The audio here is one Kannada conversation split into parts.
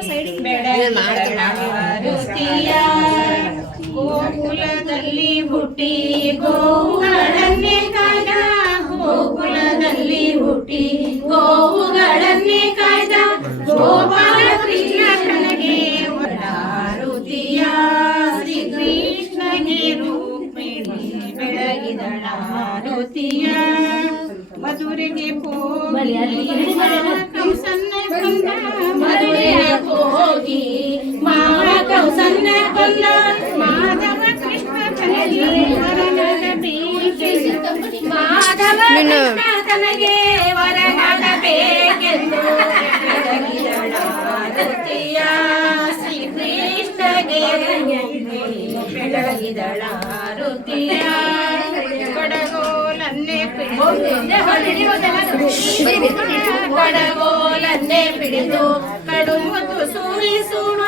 ಬೆಳಗಿದಳಾರುತಿಯ ಗೋಕುಲದಲ್ಲಿ ಹುಟ್ಟಿ ಗೋವುಗಳನ್ನೇ ಕಾಯ್ದ. ಗೋಕುಲದಲ್ಲಿ ಹುಟ್ಟಿ ಗೋವುಗಳನ್ನೇ ಕಾಯ್ದ. ಗೋಪಾಲ ಕೃಷ್ಣ ಕನಗೆ ವರಾರುತಿಯ ಶ್ರೀ ಕೃಷ್ಣಗೆ ರೂಪಿಣಿ ಬೆಳಗಿದಳಾರುತಿಯ ಮಧುರೆಗೆ ಪೋಲಿ ಕಂಸನ್ನ ಕೊಂದ ಕೊಂದ ಮಾಧವ ಕೃಷ್ಣ ತನಗೆ ವರನಾದ ಬೇಕೆಂದು ಕಡಗೋಲನ್ನೇ ಕಡಗೋಲನ್ನೇ ಪಿಡಿದು ಕಡುಮುದು ಸೂರಿಸುವ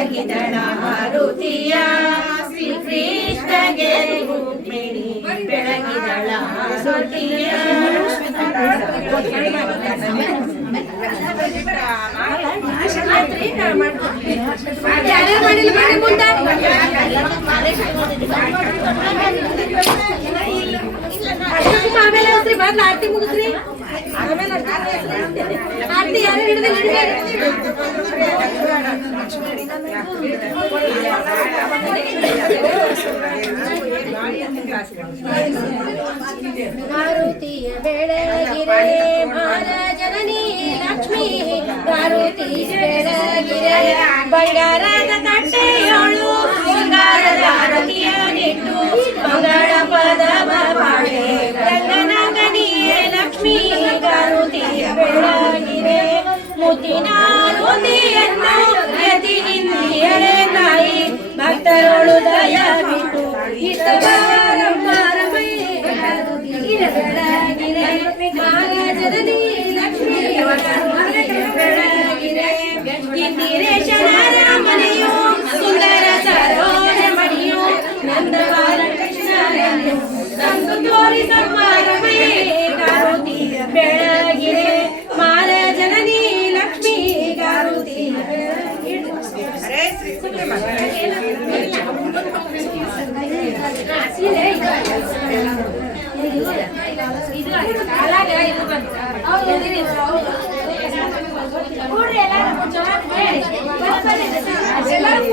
ಬೆಳಗಿದಳ ಮಾರುತಿಯ ಶ್ರೀ ಕೃಷ್ಣಗೆ ರೂಪಿಣಿ ಬೆಳಗಿದಳ ಮಾರುತಿಯ ಆಮೇಲೆ ಹೋಗ್ರಿ ಮೊದ್ಲು ಆರತಿ ಮುಗಿಸ್ರಿ ಆಮೇಲೆ ಆರತಿ ಯಾರು ಹಿಡಿದು ಮಾರುತಿಯ ಬೆಳಗಿರೆ ಮಾರ ಜನನಿ ಲಕ್ಷ್ಮೀ. ಮಾರುತಿ ಬೆಳಗಿರೆ ಬಂಗಾರದ ತಟ್ಟೆಯೋಳು ಬಂಗಾರದ ಆರತಿಯ ಯತಿ ನಿಂದಿಯಳೆ ತಾಯಿ ಭಕ್ತರೊಳು ದಯ ಎಲ್ಲರೂ